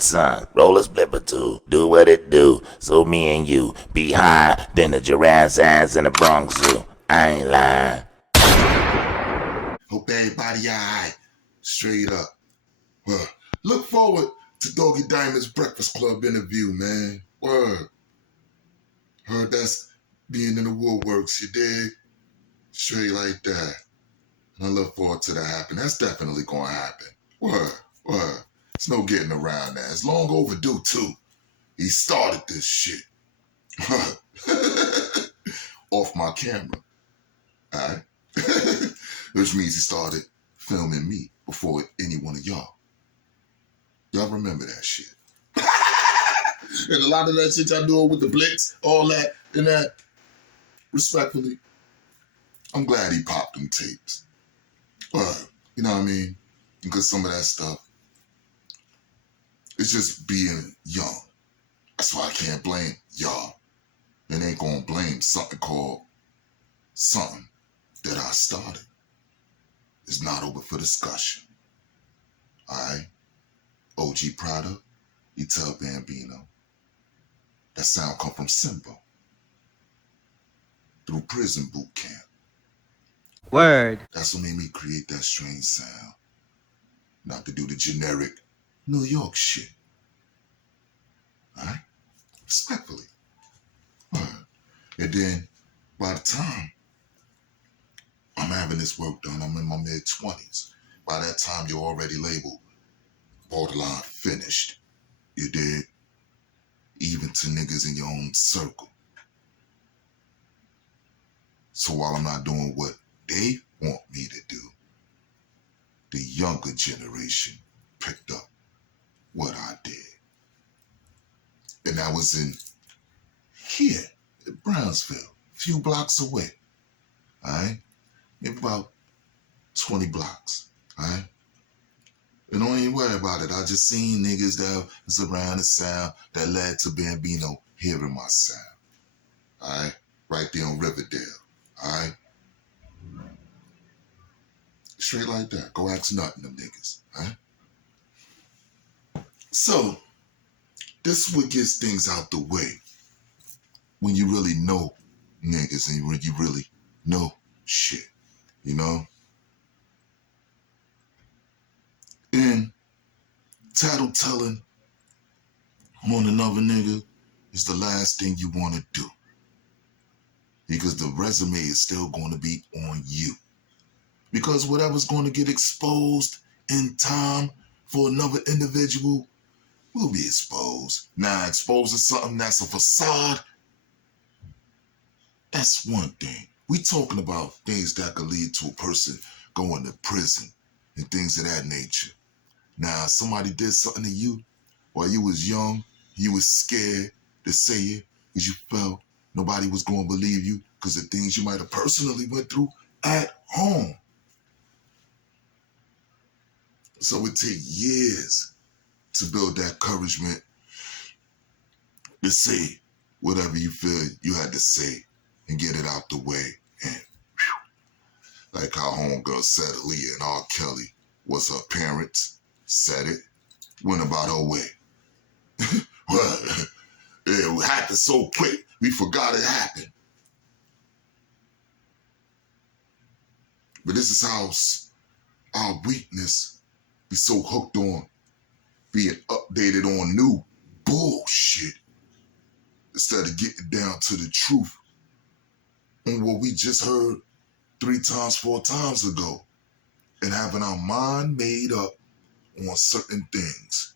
Son, roll a split or two, do what it do, so me and you be high than the giraffe's ass in the Bronx Zoo. I ain't lying. Hope everybody alright. Straight up. Well, look forward to Doggy Diamond's Breakfast Club interview, man. Word. Heard that's being in the woodworks, you dig? Straight like that. And I look forward to that happening. That's definitely gonna happen. Word. It's no getting around that. It's long overdue, too. He started this shit. Off my camera. Alright? Which means he started filming me before any one of y'all. Y'all remember that shit. And a lot of that shit y'all doing with the Blitz, all that and that. Respectfully, I'm glad he popped them tapes. You know what I mean? Because some of that stuff, it's just being young. That's why I can't blame y'all. And ain't gonna blame something called something that I started. It's not open for discussion. Alright? OG product, you tell Bambino. That sound come from Simbo. Through prison boot camp. Word. That's what made me create that strange sound. Not to do the generic New York shit. Alright? Respectfully. And then, by the time I'm having this work done, I'm in my mid-20s. By that time, you're already labeled borderline finished. You did? Even to niggas in your own circle. So while I'm not doing what they want me to do, the younger generation picked up what I did. And that was in here, in Brownsville, a few blocks away. Alright? Maybe about 20 blocks. Alright? And don't even worry about it. I just seen niggas that was around the sound that led to Bambino hearing my sound. Alright? Right there on Riverdale. Alright? Straight like that. Go ask nothing, them niggas. Alright? So, this is what gets things out the way. When you really know niggas and when you really know shit. You know? And tattletelling on another nigga is the last thing you want to do. Because the resume is still going to be on you. Because whatever's going to get exposed in time for another individual will be exposed. Now, exposing something that's a facade, that's one thing. We talking about things that could lead to a person going to prison and things of that nature. Now, somebody did something to you while you was young, you was scared to say it because you felt nobody was going to believe you because of things you might have personally went through at home. So it takes years to build that encouragement to say whatever you feel you had to say and get it out the way. And whew, like how homegirl said, Aaliyah and R. Kelly was her parents, said it, went about her way. Well, it happened so quick, we forgot it happened. But this is how our weakness be so hooked on being updated on new bullshit instead of getting down to the truth on what we just heard 3 times, 4 times ago and having our mind made up on certain things.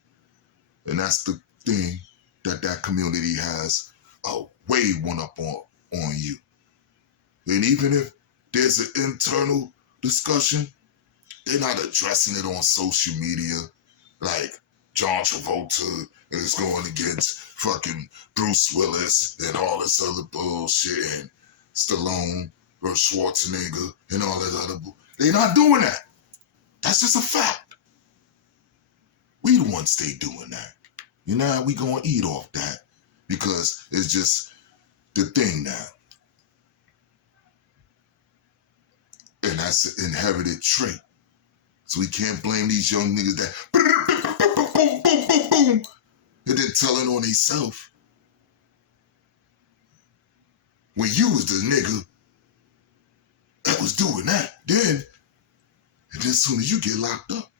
And that's the thing that community has a way one up on you. And even if there's an internal discussion, they're not addressing it on social media like John Travolta is going against fucking Bruce Willis and all this other bullshit and Stallone versus Schwarzenegger and all that other They're not doing that. That's just a fact. We the ones stay doing that. You know, we gonna eat off that because it's just the thing now. And that's an inherited trait. So we can't blame these young niggas that boom, boom, boom, boom, boom. self. When you was the nigga that was doing that, then, and then as soon as you get locked up,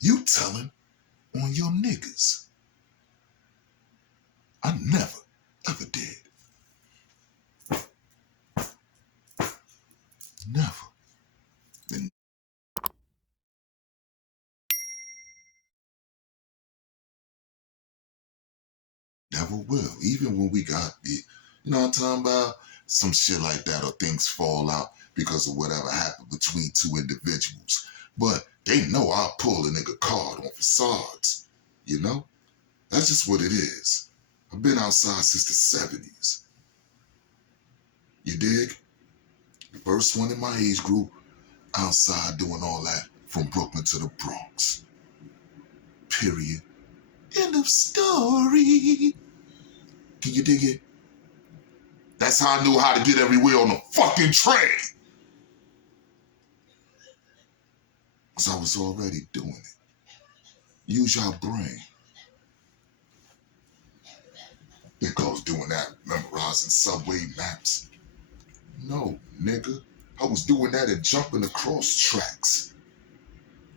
you telling on your niggas. I never, ever did. Never. And never will. Even when we got it. You know what I'm talking about? Some shit like that, or things fall out because of whatever happened between two individuals. But they know I'll pull a nigga card on facades. You know? That's just what it is. I've been outside since the 70s. You dig? The first one in my age group outside doing all that from Brooklyn to the Bronx. Period. End of story. Can you dig it? That's how I knew how to get everywhere on the fucking train. Because I was already doing it. Use your brain. Think I was doing that, memorizing subway maps. No, nigga. I was doing that and jumping across tracks.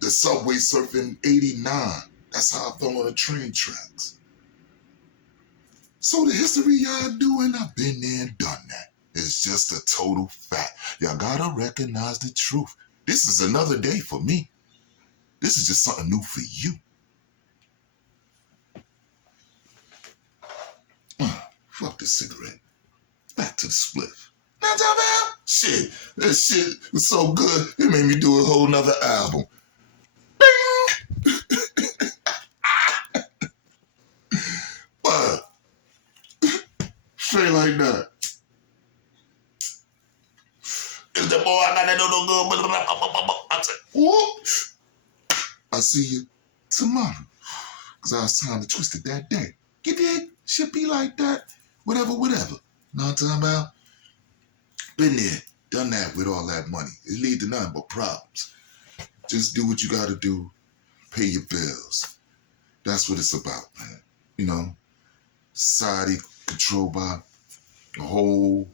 The subway surfing 89. That's how I fell on the train tracks. So the history y'all doing, I've been there and done that. It's just a total fact. Y'all gotta recognize the truth. This is another day for me. This is just something new for you. Fuck this cigarette. Back to the spliff. Now, about shit. That shit was so good, it made me do a whole nother album. Bing! But straight like that. Is the boy I got that no good, but I said, whoop. I see you tomorrow. Cause I was trying to twist it that day. You dig? Should be like that. Whatever. Know what I'm talking about? Been there, done that with all that money. It lead to nothing but problems. Just do what you gotta do. Pay your bills. That's what it's about, man. You know, society controlled by a whole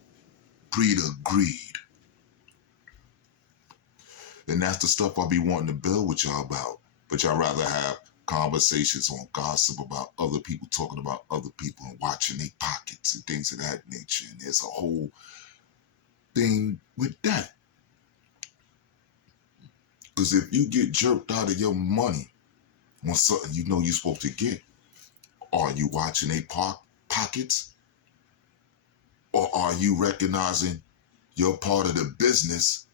breed of greed. And that's the stuff I be wanting to build with y'all about. But y'all rather have conversations on gossip about other people talking about other people and watching their pockets and things of that nature. And there's a whole thing with that. Because if you get jerked out of your money on something you know you're supposed to get, are you watching their pockets? Or are you recognizing your part of the business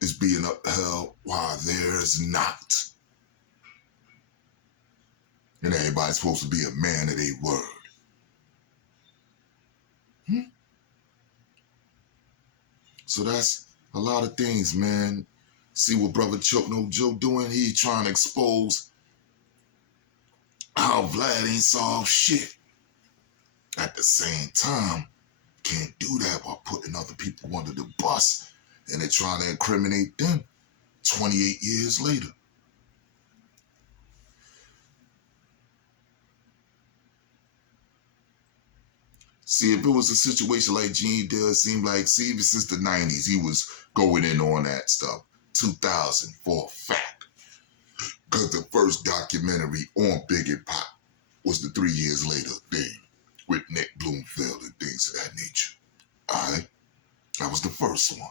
is being upheld while theirs not? And everybody's supposed to be a man of their word. So that's a lot of things, man. See what Brother Choke No Joe doing? He trying to expose how Vlad ain't solved shit. At the same time, can't do that while putting other people under the bus and they're trying to incriminate them 28 years later. See, if it was a situation like Gene did, it seemed like, see, even since the 90s, he was going in on that stuff. 2000 for a fact. Because the first documentary on Biggie Pop was the 3 years later thing with Nick Bloomfield and things of that nature. All right? That was the first one.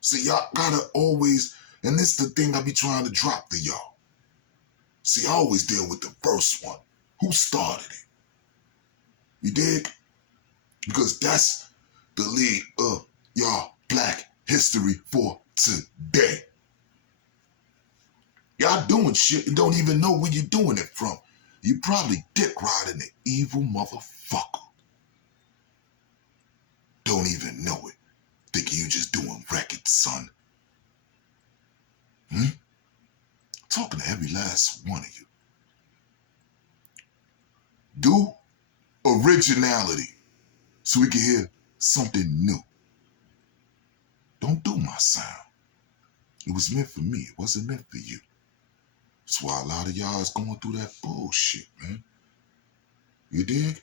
See, y'all gotta always, and this is the thing I be trying to drop to y'all. See, I always deal with the first one. Who started it? You dig? Because that's the lead of y'all black history for today. Y'all doing shit and don't even know where you're doing it from. You probably dick riding an evil motherfucker. Don't even know it. Thinking you just doing records, son. Talking to every last one of you. Do originality so we can hear something new. Don't do my sound. It was meant for me. It wasn't meant for you. That's why a lot of y'all is going through that bullshit, man. You dig?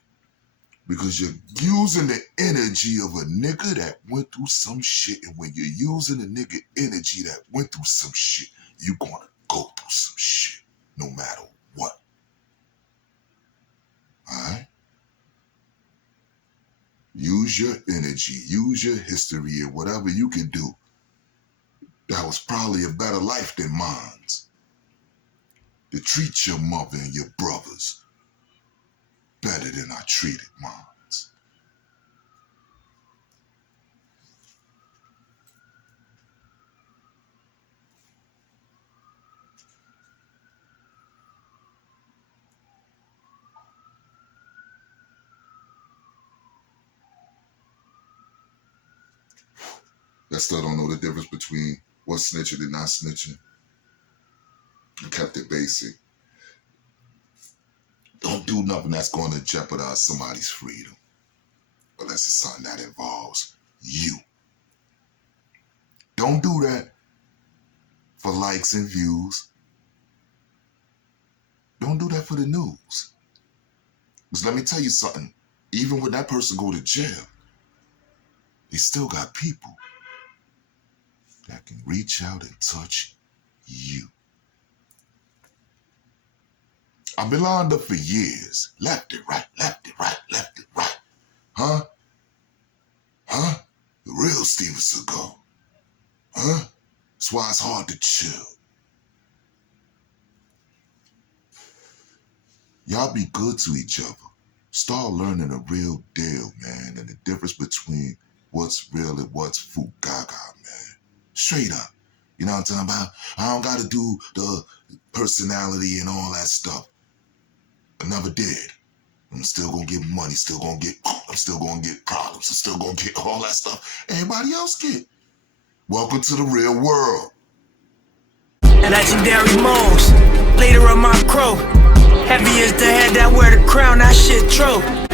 Because you're using the energy of a nigga that went through some shit. And when you're using a nigga energy that went through some shit, you're gonna go through some shit, no matter what. Alright? Use your energy, use your history, and whatever you can do. That was probably a better life than mine's. To treat your mother and your brothers better than I treated mine. That still don't know the difference between what's snitching and not snitching. I kept it basic. Don't do nothing that's going to jeopardize somebody's freedom. Unless it's something that involves you. Don't do that for likes and views. Don't do that for the news. Because let me tell you something. Even when that person go to jail, they still got people that can reach out and touch you. I've been lined up for years. Left it right, left it right, left it right. Huh? Huh? The real Steven Seagal. Huh? That's why it's hard to chill. Y'all be good to each other. Start learning the real deal, man, and the difference between what's real and what's fugaga, man. Straight up. You know what I'm talking about? I don't got to do the personality and all that stuff. I never did. I'm still going to get money, I'm still going to get problems, I'm still going to get all that stuff everybody else get. Welcome to the real world. Legendary modes, leader of my crew. Heavy as the head that wear the crown, that shit true.